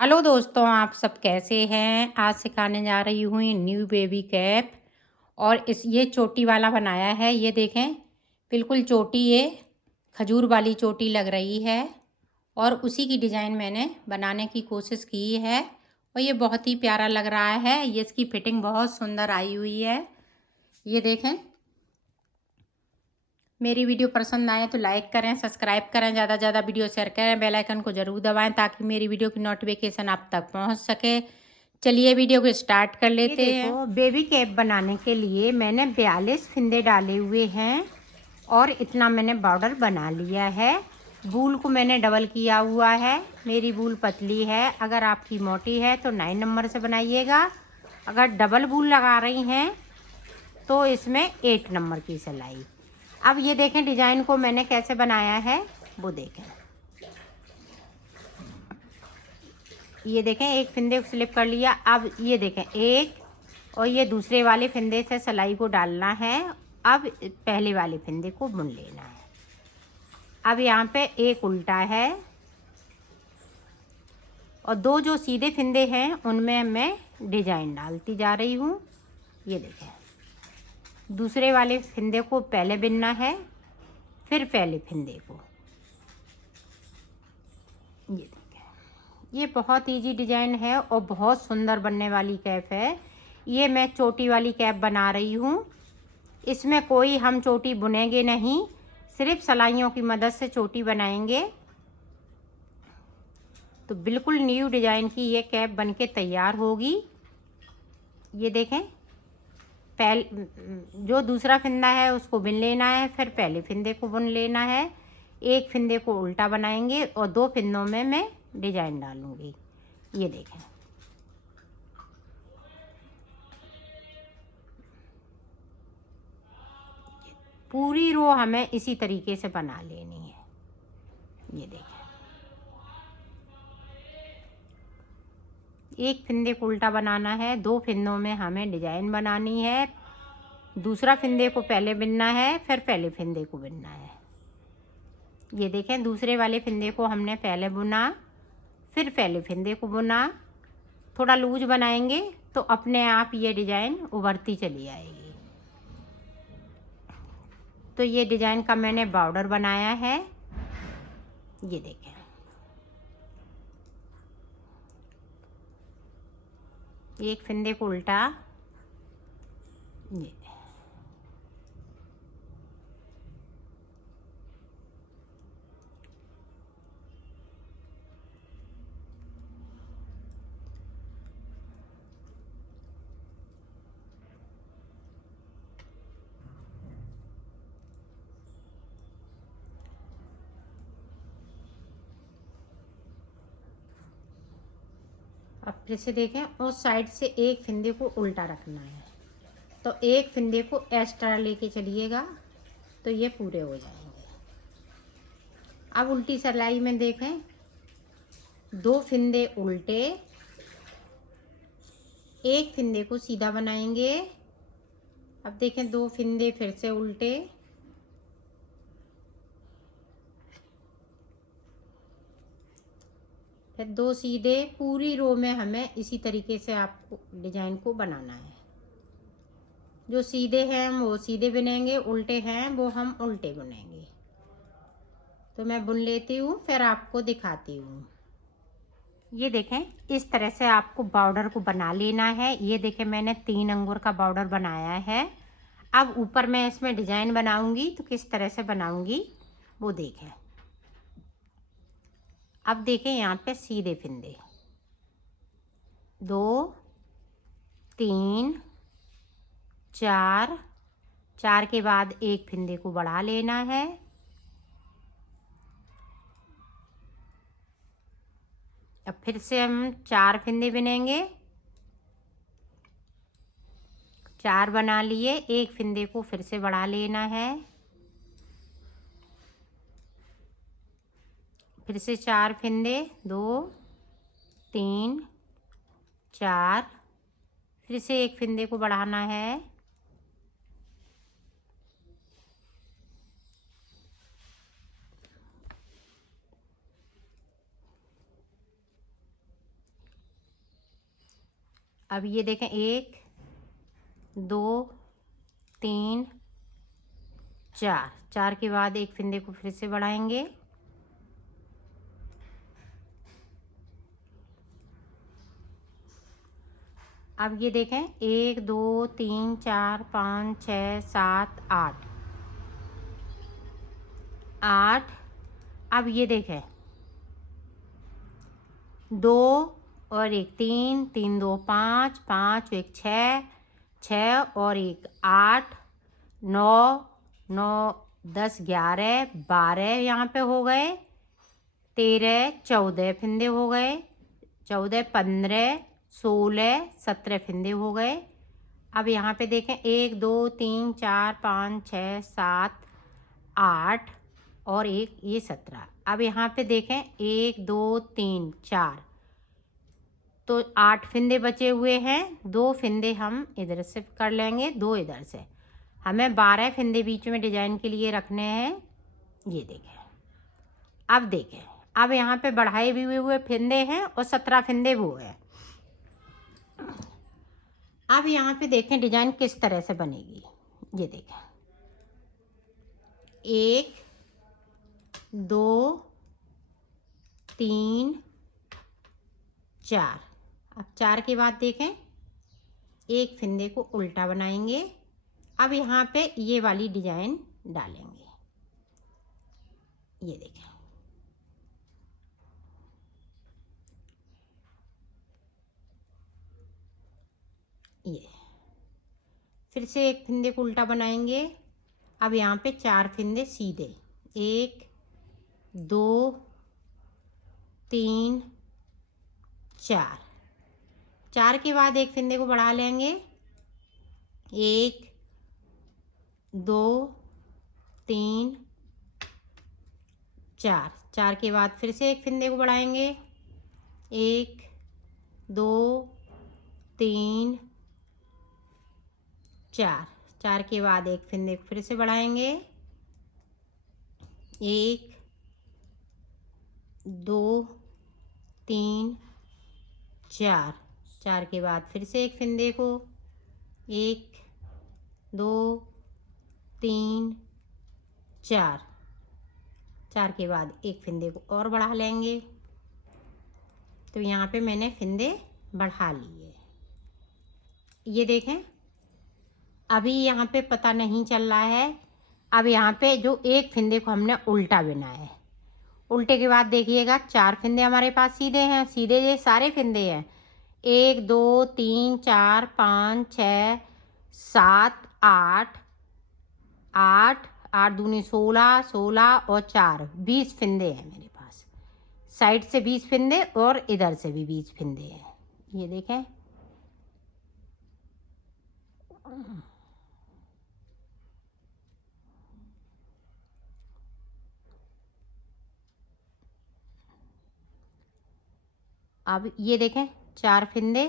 Hello दोस्तों, आप सब कैसे हैं? आज सिखाने जा रही हूँ न्यू बेबी कैप। और ये चोटी वाला बनाया है। ये देखें, बिल्कुल चोटी ये खजूर वाली चोटी लग रही है और उसी की डिज़ाइन मैंने बनाने की कोशिश की है और ये बहुत ही प्यारा लग रहा है। ये इसकी फिटिंग बहुत सुंदर आई हुई है। ये देखें, मेरी वीडियो पसंद आए तो लाइक करें, सब्सक्राइब करें, ज़्यादा से ज़्यादा वीडियो शेयर करें, बेल आइकन को ज़रूर दबाएं ताकि मेरी वीडियो की नोटिफिकेशन आप तक पहुंच सके। चलिए वीडियो को स्टार्ट कर लेते हैं। देखो, बेबी कैप बनाने के लिए मैंने 42 फिंदे डाले हुए हैं और इतना मैंने बॉर्डर बना लिया है। बूल को मैंने डबल किया हुआ है। मेरी बूल पतली है, अगर आपकी मोटी है तो 9 नंबर से बनाइएगा। अगर डबल बूल लगा रही हैं तो इसमें 8 नंबर की सिलाई। अब ये देखें डिज़ाइन को मैंने कैसे बनाया है, वो देखें। ये देखें, एक फिंदे को स्लिप कर लिया। अब ये देखें, एक और ये दूसरे वाले फिंदे से सिलाई को डालना है। अब पहले वाले फिंदे को बुन लेना है। अब यहाँ पे एक उल्टा है और दो जो सीधे फिंदे हैं उनमें मैं डिजाइन डालती जा रही हूँ। ये देखें, दूसरे वाले फिंदे को पहले बुनना है, फिर पहले फिंदे को। ये देखें, ये बहुत इजी डिजाइन है और बहुत सुंदर बनने वाली कैप है। ये मैं चोटी वाली कैप बना रही हूँ। इसमें कोई हम चोटी बुनेंगे नहीं, सिर्फ सलाइयों की मदद से चोटी बनाएंगे। तो बिल्कुल न्यू डिजाइन की ये कैप बनके तैयार होगी। ये देखें, जो दूसरा फिंदा है उसको बुन लेना है, फिर पहले फिंदे को बुन लेना है। एक फिंदे को उल्टा बनाएंगे और दो फिंदों में मैं डिजाइन डालूंगी। ये देखें, पूरी रो हमें इसी तरीके से बना लेनी है। ये देखें, एक फिंदे को उल्टा बनाना है, दो फिंदों में हमें डिजाइन बनानी है। दूसरा फिंदे को पहले बुनना है, फिर पहले फिंदे को बुनना है। ये देखें, दूसरे वाले फिंदे को हमने पहले बुना, फिर पहले फिंदे को बुना। थोड़ा लूज बनाएंगे तो अपने आप ये डिजाइन उभरती चली आएगी। तो ये डिजाइन का मैंने बॉर्डर बनाया है। ये देखें, एक फिंदे को उल्टा। ये अब फिर से देखें, उस साइड से एक फिंदे को उल्टा रखना है, तो एक फिंदे को एक्स्ट्रा लेके चलिएगा तो ये पूरे हो जाएंगे। अब उल्टी सिलाई में देखें, दो फिंदे उल्टे, एक फिंदे को सीधा बनाएंगे। अब देखें, दो फिंदे फिर से उल्टे, फिर दो सीधे। पूरी रो में हमें इसी तरीके से आपको डिजाइन को बनाना है। जो सीधे हैं हम वो सीधे बुनेंगे, उल्टे हैं वो हम उल्टे बुनेंगे। तो मैं बुन लेती हूँ, फिर आपको दिखाती हूँ। ये देखें, इस तरह से आपको बॉर्डर को बना लेना है। ये देखें, मैंने 3 अंगूर का बॉर्डर बनाया है। अब ऊपर मैं इसमें डिजाइन बनाऊंगी तो किस तरह से बनाऊंगी वो देखें। अब देखें, यहाँ पे सीधे फिंदे, 2 3 4, 4 के बाद एक फिंदे को बढ़ा लेना है। अब फिर से हम 4 फिंदे बुनेंगे। 4 बना लिए, एक फिंदे को फिर से बढ़ा लेना है। फिर से 4 फिंदे, 2 3 4, फिर से एक फिंदे को बढ़ाना है। अब ये देखें 1 2 3 4, 4 के बाद एक फंदे को फिर से बढ़ाएंगे। अब ये देखें 1 2 3 4 5 6 7 8 8। अब ये देखें 2 और 1 3 3 2 5 5 1 6 6 और 1 8 9 9 10 11 12 यहाँ पे हो गए, 13 14 फंदे हो गए, 14 15 16 17 फंदे हो गए। अब यहाँ पे देखें 1 2 3 4 5 6 7 8 और 1 ये 17। अब यहाँ पे देखें 1 2 3 4, तो 8 फंदे बचे हुए हैं। 2 फंदे हम इधर से कर लेंगे, 2 इधर से। हमें 12 फंदे बीच में डिजाइन के लिए रखने हैं। ये देखें, अब देखें, अब यहाँ पे बढ़ाए भी हुए फंदे हैं और 17 फंदे वो है। अब यहाँ पे देखें डिजाइन किस तरह से बनेगी। ये देखें 1 2 3 4। अब 4 के बाद देखें एक फंदे को उल्टा बनाएंगे। अब यहाँ पे ये वाली डिजाइन डालेंगे। ये देखें, ये फिर से एक फंदे को उल्टा बनाएंगे। अब यहाँ पे 4 फंदे सीधे, 1 2 3 4। 4 के बाद एक फंदे को बढ़ा लेंगे, 1 2 3 4। 4 के बाद फिर से एक फंदे को बढ़ाएंगे, 1 2 3 4। 4 के बाद एक फंदे को फिर से बढ़ाएंगे, 1 2 3 4। 4 के बाद फिर से एक फंदे को, 1 2 3 4। 4 के बाद एक फंदे को और बढ़ा लेंगे। तो यहाँ पे मैंने फंदे बढ़ा लिए। ये देखें, अभी यहाँ पे पता नहीं चल रहा है। अब यहाँ पे जो एक फंदे को हमने उल्टा बनाया है, उल्टे के बाद देखिएगा 4 फंदे हमारे पास सीधे हैं, सीधे ये सारे फंदे हैं। 1 2 3 4 5 6 7 8 8 8 दूनी 16 16 और 4 20 फंदे हैं मेरे पास। साइड से 20 फंदे और इधर से भी 20 फंदे हैं। ये देखें, अब ये देखें 4 फंदे,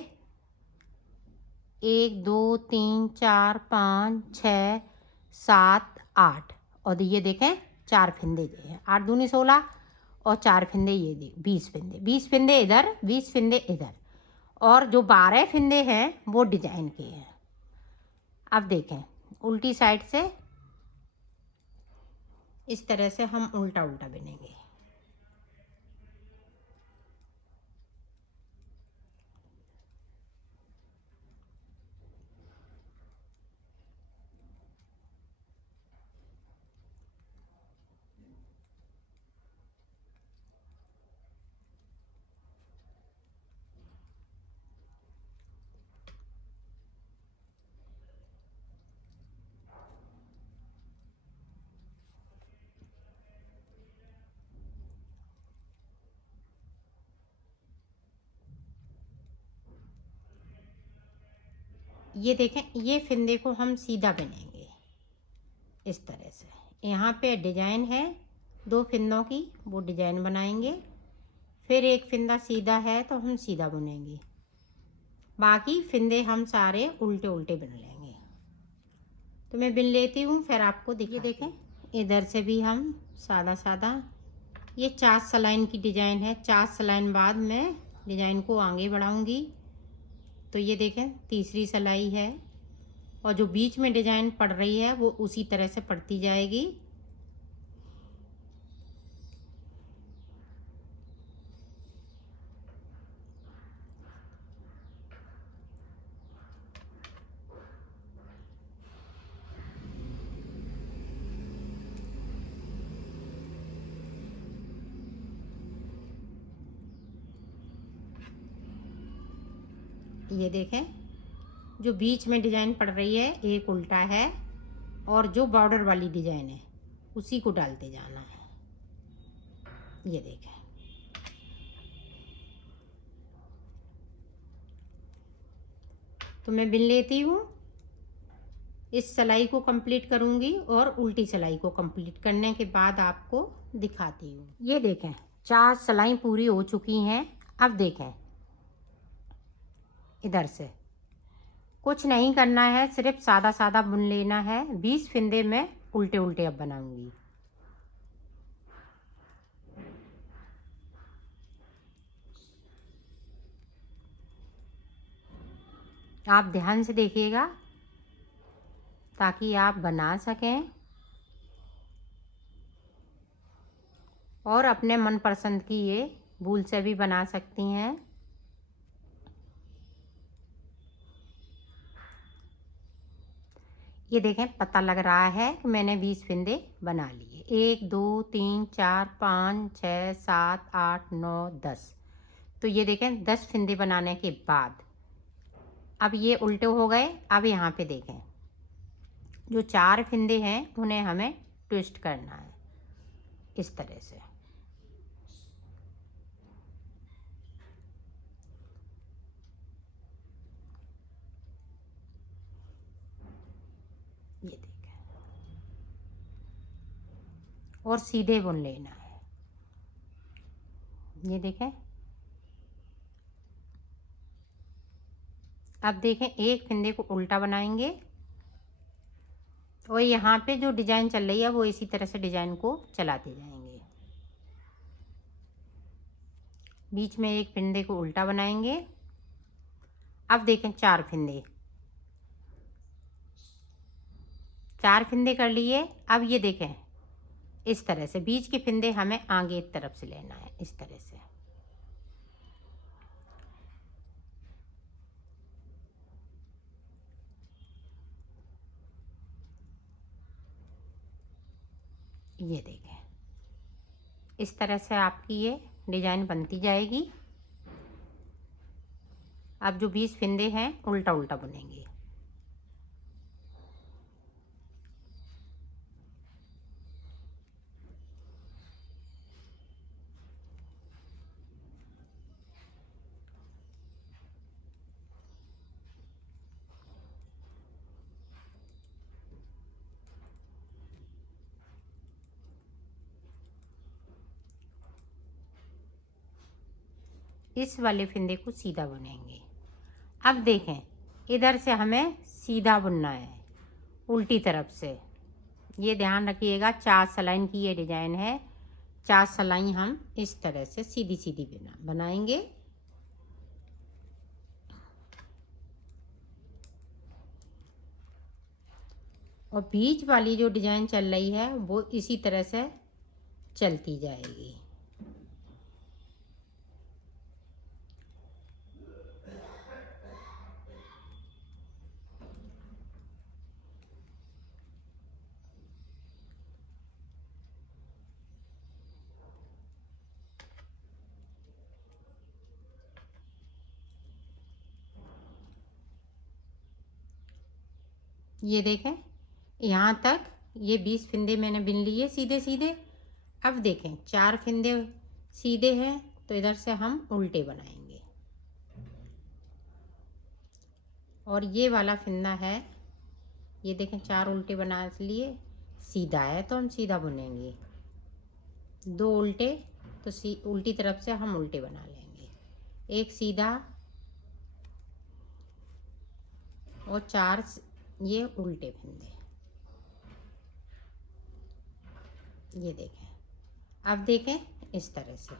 1 2 3 4 5 6 7 8 और ये देखें 4 फंदे ये हैं, 8 दूनी 16 और 4 फंदे ये 20 फंदे, 20 फंदे इधर 20 फंदे इधर, और जो 12 फंदे हैं वो डिजाइन के हैं। अब देखें उल्टी साइड से इस तरह से हम उल्टा उल्टा बनेंगे। ये देखें, ये फंदे को हम सीधा बनेंगे इस तरह से। यहाँ पे डिजाइन है 2 फंदों की, वो डिजाइन बनाएंगे। फिर एक फंदा सीधा है तो हम सीधा बुनेंगे, बाकी फंदे हम सारे उल्टे उल्टे बुन लेंगे। तो मैं बुन लेती हूँ फिर आपको देखिए। देखें इधर से भी हम सादा सादा, ये 4 सलाइन की डिजाइन है। 4 सलाइन बाद मैं डिजाइन को आगे बढ़ाऊंगी। तो ये देखें तीसरी सिलाई है और जो बीच में डिजाइन पड़ रही है वो उसी तरह से पड़ती जाएगी। ये देखें जो बीच में डिजाइन पड़ रही है एक उल्टा है और जो बॉर्डर वाली डिजाइन है उसी को डालते जाना है। ये देखें तो मैं बिन लेती हूँ, इस सिलाई को कंप्लीट करूँगी और उल्टी सिलाई को कंप्लीट करने के बाद आपको दिखाती हूँ। ये देखें 4 सिलाई पूरी हो चुकी हैं। अब देखें इधर से कुछ नहीं करना है, सिर्फ सादा सादा बुन लेना है। 20 फंदे में उल्टे उल्टे अब बनाऊंगी। आप ध्यान से देखिएगा ताकि आप बना सकें और अपने मनपसंद की ये वूल से भी बना सकती हैं। ये देखें पता लग रहा है कि मैंने 20 फंदे बना लिए। 1 2 3 4 5 6 7 8 9 10। तो ये देखें 10 फंदे बनाने के बाद अब ये उल्टे हो गए। अब यहाँ पे देखें जो 4 फंदे हैं उन्हें हमें ट्विस्ट करना है इस तरह से। ये देखें और सीधे बुन लेना है। ये देखें अब देखें एक फंदे को उल्टा बनाएंगे और यहाँ पे जो डिजाइन चल रही है वो इसी तरह से डिजाइन को चलाते जाएंगे। बीच में एक फंदे को उल्टा बनाएंगे। अब देखें 4 फंदे, 4 फंदे कर लिए। अब ये देखें इस तरह से बीच के फंदे हमें आगे एक तरफ से लेना है इस तरह से। ये देखें इस तरह से आपकी ये डिजाइन बनती जाएगी। अब जो 20 फंदे हैं उल्टा उल्टा बुनेंगे। इस वाले फंदे को सीधा बुनेंगे। अब देखें इधर से हमें सीधा बुनना है उल्टी तरफ से। ये ध्यान रखिएगा 4 सलाइन की ये डिजाइन है। 4 सलाइन हम इस तरह से सीधी सीधी बनाएंगे। और बीच वाली जो डिजाइन चल रही है वो इसी तरह से चलती जाएगी। ये देखें यहाँ तक ये 20 फंदे मैंने बिन लिए सीधे सीधे। अब देखें 4 फंदे सीधे हैं तो इधर से हम उल्टे बनाएंगे। और ये वाला फंदा है, ये देखें 4 उल्टे बना लिए। सीधा है तो हम सीधा बुनेंगे। 2 उल्टे तो उल्टी तरफ से हम उल्टे बना लेंगे। एक सीधा और 4 ये उल्टे फंदे। ये देखें अब देखें इस तरह से।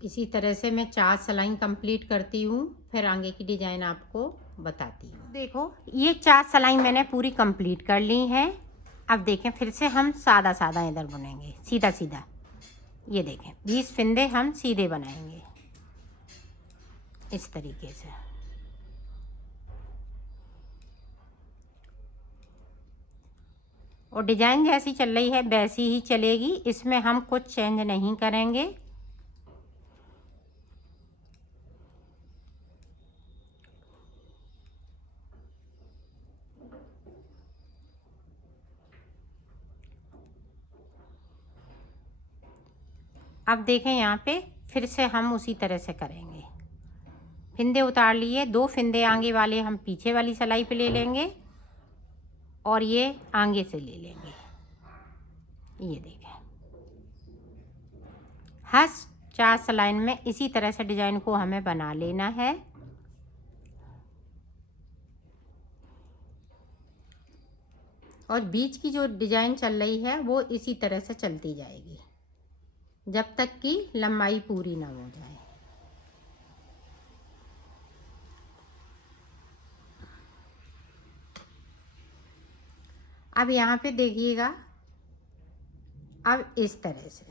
इसी तरह से मैं 4 सिलाई कंप्लीट करती हूँ, फिर आगे की डिजाइन आपको बताती हूँ। देखो ये 4 सिलाई मैंने पूरी कंप्लीट कर ली हैं। अब देखें फिर से हम सादा सादा इधर बुनेंगे, सीधा सीधा। ये देखें 20 फंदे हम सीधे बनाएंगे इस तरीके से। और डिजाइन जैसी चल रही है वैसी ही चलेगी, इसमें हम कुछ चेंज नहीं करेंगे। अब देखें यहाँ पे फिर से हम उसी तरह से करेंगे। फिंदे उतार लिए, 2 फिंदे आगे वाले हम पीछे वाली सिलाई पे ले लेंगे और ये आगे से ले लेंगे। ये देखें हर 4 सिलाई में इसी तरह से डिजाइन को हमें बना लेना है। और बीच की जो डिजाइन चल रही है वो इसी तरह से चलती जाएगी जब तक कि लंबाई पूरी ना हो जाए। अब यहाँ पे देखिएगा, अब इस तरह से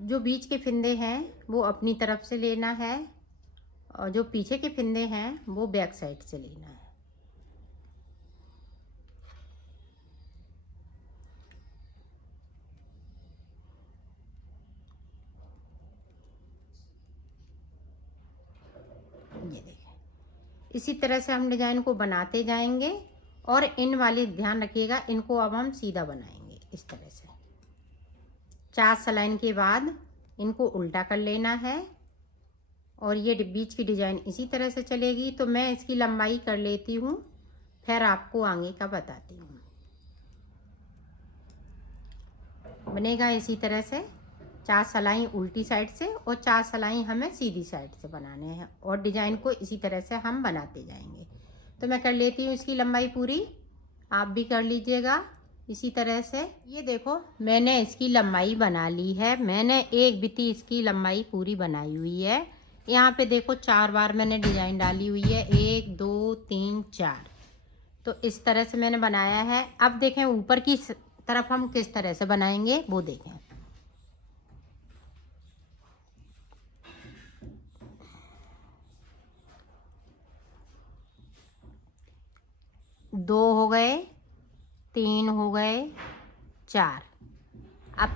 जो बीच के फिंदे हैं वो अपनी तरफ से लेना है और जो पीछे के फिंदे हैं वो बैक साइड से लेना है। ये देखें इसी तरह से हम डिजाइन को बनाते जाएंगे और इन वाले ध्यान रखिएगा, इनको अब हम सीधा बनाएंगे इस तरह से। 4 सिलाई के बाद इनको उल्टा कर लेना है और ये बीच की डिजाइन इसी तरह से चलेगी। तो मैं इसकी लंबाई कर लेती हूँ, फिर आपको आगे का बताती हूँ। बनेगा इसी तरह से 4 सिलाई उल्टी साइड से और 4 सिलाई हमें सीधी साइड से बनाने हैं और डिजाइन को इसी तरह से हम बनाते जाएंगे। तो मैं कर लेती हूँ इसकी लंबाई पूरी, आप भी कर लीजिएगा इसी तरह से। ये देखो मैंने इसकी लंबाई बना ली है, मैंने एक बिती इसकी लंबाई पूरी बनाई हुई है। यहाँ पे देखो 4 बार मैंने डिजाइन डाली हुई है, 1 2 3 4। तो इस तरह से मैंने बनाया है। अब देखें ऊपर की तरफ हम किस तरह से बनाएंगे वो देखें। दो हो गए, 3 हो गए, 4। अब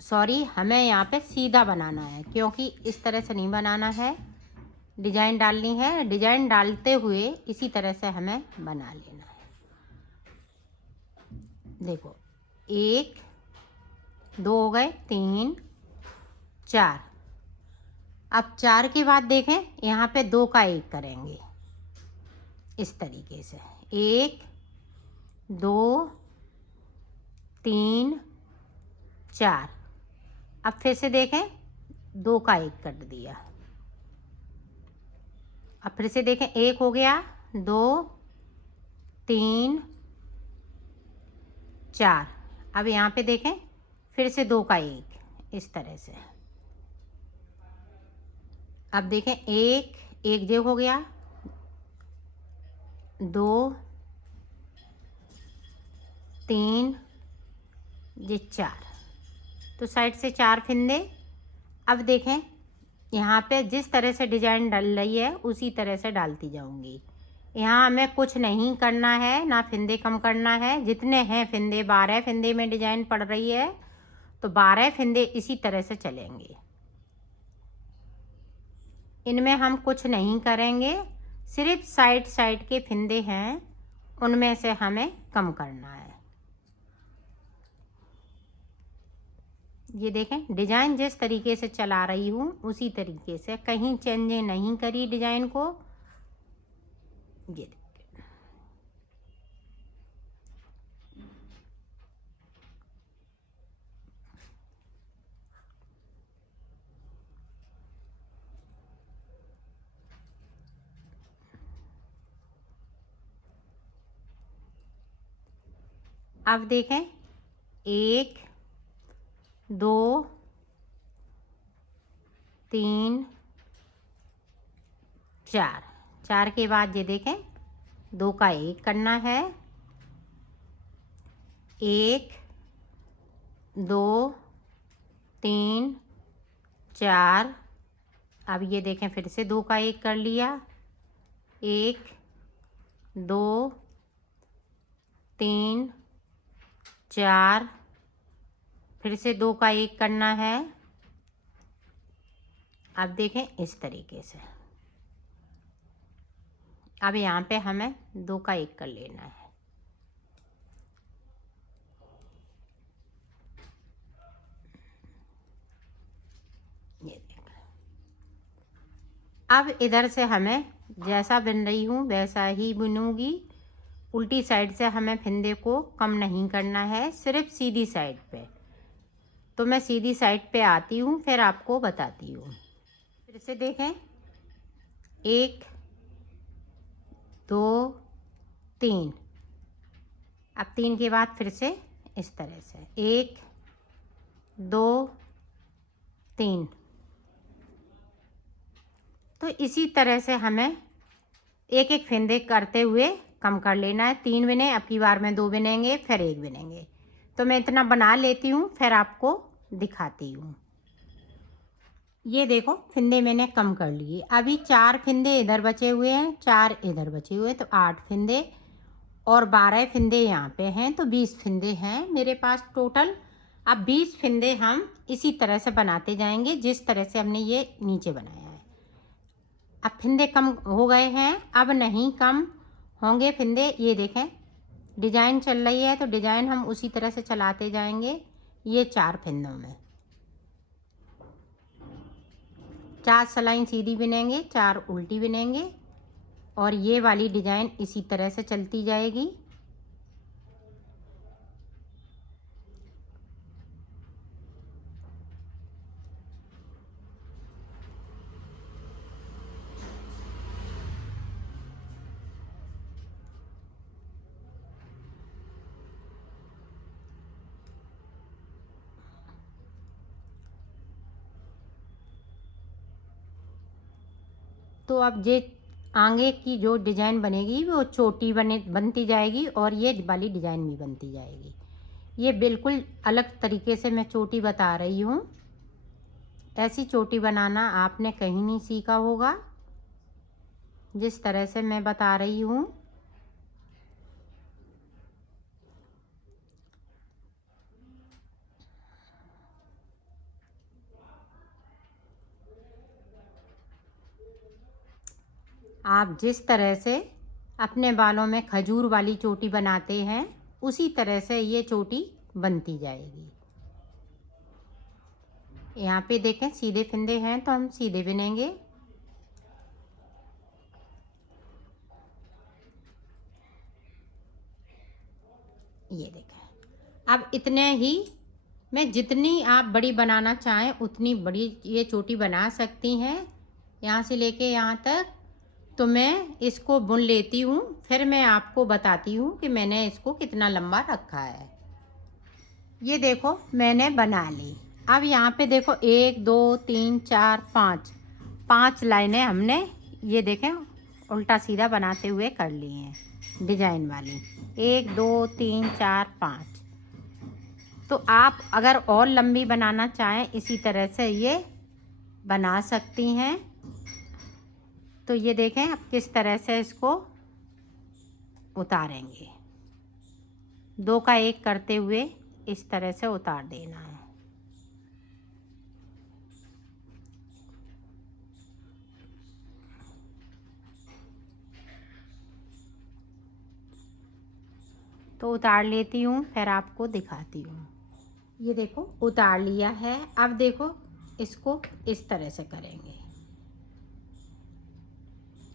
सॉरी हमें यहाँ पे सीधा बनाना है क्योंकि इस तरह से नहीं बनाना है, डिजाइन डालनी है। डिजाइन डालते हुए इसी तरह से हमें बना लेना है। देखो 1 2 हो गए, 3 4। अब 4 के बाद देखें यहाँ पे 2 का 1 करेंगे इस तरीके से, 1 2 3 4। अब फिर से देखें 2 का 1 कर दिया। अब फिर से देखें 1 हो गया, 2 3 4। अब यहाँ पे देखें फिर से 2 का 1 इस तरह से। अब देखें 1 जो हो गया, 2 3 ये 4। तो साइड से 4 फिंदे। अब देखें यहाँ पे जिस तरह से डिजाइन डल रही है उसी तरह से डालती जाऊंगी। यहाँ हमें कुछ नहीं करना है, ना फिंदे कम करना है। जितने हैं फिंदे, 12 फिंदे में डिजाइन पड़ रही है तो 12 फिंदे इसी तरह से चलेंगे। इनमें हम कुछ नहीं करेंगे, सिर्फ साइड साइड के फिंदे हैं उनमें से हमें कम करना है। ये देखें डिजाइन जिस तरीके से चला रही हूँ उसी तरीके से, कहीं चेंज नहीं करी डिजाइन को। ये देखें अब देखें 1 2 3 4, 4 के बाद ये देखें 2 का 1 करना है। 1 2 3 4। अब ये देखें फिर से 2 का 1 कर लिया। 1 2 3 4, फिर से 2 का 1 करना है। अब देखें इस तरीके से। अब यहाँ पे हमें 2 का 1 कर लेना है। ये देखें। अब इधर से हमें जैसा बुन रही हूँ वैसा ही बुनूंगी। उल्टी साइड से हमें फंदे को कम नहीं करना है, सिर्फ सीधी साइड पे। तो मैं सीधी साइड पे आती हूँ, फिर आपको बताती हूँ। फिर से देखें 1 2 3। अब 3 के बाद फिर से इस तरह से 1 2 3। तो इसी तरह से हमें एक एक फंदे करते हुए कम कर लेना है। 3 बिने, अब की बार में 2 बिनेंगे, फिर 1 बिनेंगे। तो मैं इतना बना लेती हूँ, फिर आपको दिखाती हूँ। ये देखो फंदे मैंने कम कर लिए। अभी 4 फंदे इधर बचे हुए हैं, 4 इधर बचे हुए, तो 8 फंदे और 12 फंदे यहाँ पे हैं, तो 20 फंदे हैं मेरे पास टोटल। अब 20 फंदे हम इसी तरह से बनाते जाएंगे जिस तरह से हमने ये नीचे बनाया है। अब फंदे कम हो गए हैं, अब नहीं कम होंगे फंदे। ये देखें डिजाइन चल रही है, तो डिजाइन हम उसी तरह से चलाते जाएंगे। ये 4 फंदों में 4 सलाइन सीधी बिनेंगे, 4 उल्टी बिनेंगे, और ये वाली डिजाइन इसी तरह से चलती जाएगी। तो अब ये आगे की जो डिजाइन बनेगी वो चोटी बनती जाएगी, और ये वाली डिजाइन भी बनती जाएगी। ये बिल्कुल अलग तरीके से मैं चोटी बता रही हूँ। ऐसी चोटी बनाना आपने कहीं नहीं सीखा होगा जिस तरह से मैं बता रही हूँ। आप जिस तरह से अपने बालों में खजूर वाली चोटी बनाते हैं, उसी तरह से ये चोटी बनती जाएगी। यहाँ पे देखें सीधे फंदे हैं, तो हम सीधे बिनेंगे। ये देखें। अब इतने ही मैं जितनी आप बड़ी बनाना चाहें उतनी बड़ी ये चोटी बना सकती हैं, यहाँ से लेके यहाँ तक। तो मैं इसको बुन लेती हूँ, फिर मैं आपको बताती हूँ कि मैंने इसको कितना लंबा रखा है। ये देखो मैंने बना ली। अब यहाँ पे देखो 1 2 3 4 5 लाइनें हमने ये देखें उल्टा सीधा बनाते हुए कर ली हैं डिजाइन वाली। 1 2 3 4 5। तो आप अगर और लंबी बनाना चाहें इसी तरह से ये बना सकती हैं। तो ये देखें अब किस तरह से इसको उतारेंगे। 2 का 1 करते हुए इस तरह से उतार देना है। तो उतार लेती हूँ, फिर आपको दिखाती हूँ। ये देखो उतार लिया है। अब देखो इसको इस तरह से करेंगे,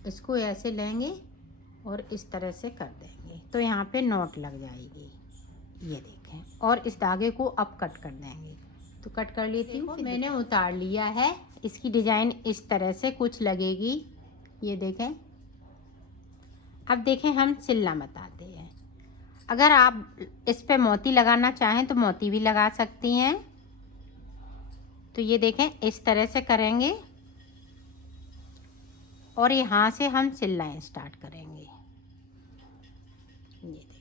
इसको ऐसे लेंगे और इस तरह से कर देंगे, तो यहाँ पे नॉट लग जाएगी। ये देखें, और इस धागे को अब कट कर देंगे। तो कट कर लेती हूँ। मैंने उतार लिया है। इसकी डिजाइन इस तरह से कुछ लगेगी। ये देखें। अब देखें हम सिलना बताते हैं। अगर आप इस पे मोती लगाना चाहें तो मोती भी लगा सकती हैं। तो ये देखें इस तरह से करेंगे और यहाँ से हम सिलना स्टार्ट करेंगे। ये देखें,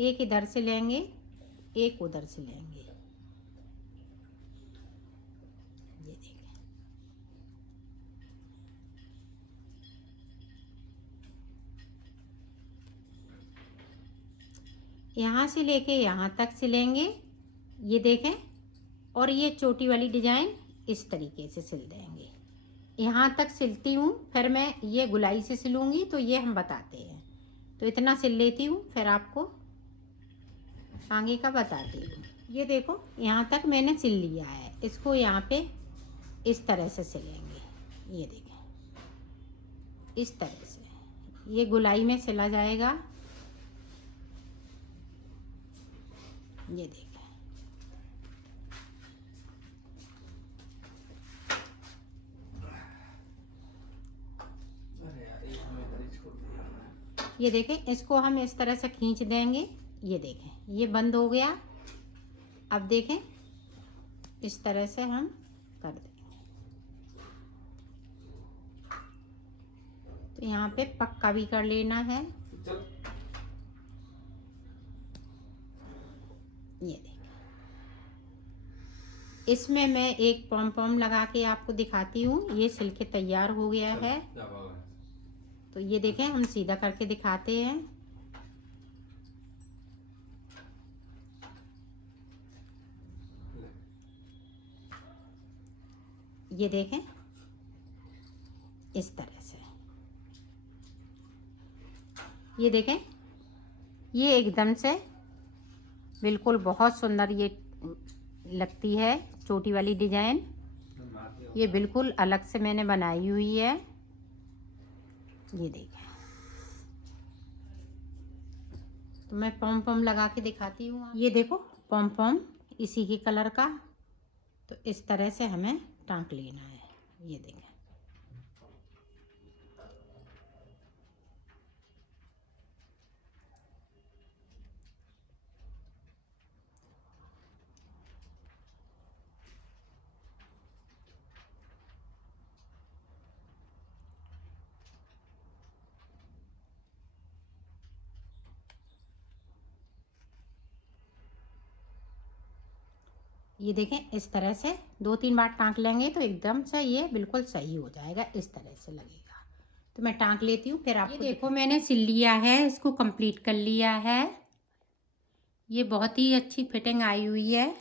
एक इधर से लेंगे, एक उधर से लेंगे। ये देखें, यहाँ से लेके यहाँ तक सिलेंगे। ये देखें, और ये चोटी वाली डिजाइन इस तरीके से सिल देंगे। यहाँ तक सिलती हूँ, फिर मैं ये गुलाई से सिलूँगी, तो ये हम बताते हैं। तो इतना सिल लेती हूँ, फिर आपको आगे का बताती हूँ। ये देखो यहाँ तक मैंने सिल लिया है, इसको यहाँ पे इस तरह से सिलेंगे। ये देखें, इस तरह से ये गुलाई में सिला जाएगा। ये देखें, ये देखें, इसको हम इस तरह से खींच देंगे। ये देखें, ये बंद हो गया। अब देखें, इस तरह से हम कर देंगे। तो यहाँ पे पक्का भी कर लेना है। ये देखें, इसमें मैं एक पॉम पॉम लगा के आपको दिखाती हूँ। ये सिल के तैयार हो गया है। तो ये देखें, हम सीधा करके दिखाते हैं। ये देखें, इस तरह से। ये देखें, ये एकदम से बिल्कुल बहुत सुंदर ये लगती है चोटी वाली डिजाइन। ये बिल्कुल अलग से मैंने बनाई हुई है। ये देखें, तो मैं पॉम पॉम लगा के दिखाती हूँ। ये देखो पॉम पॉम इसी के कलर का। तो इस तरह से हमें टाँक लेना है। ये देखें, ये देखें, इस तरह से 2-3 बार टाँक लेंगे तो एकदम से ये बिल्कुल सही हो जाएगा। इस तरह से लगेगा। तो मैं टाँक लेती हूँ, फिर आपको। ये देखो मैंने सिल लिया है, इसको कंप्लीट कर लिया है। ये बहुत ही अच्छी फिटिंग आई हुई है।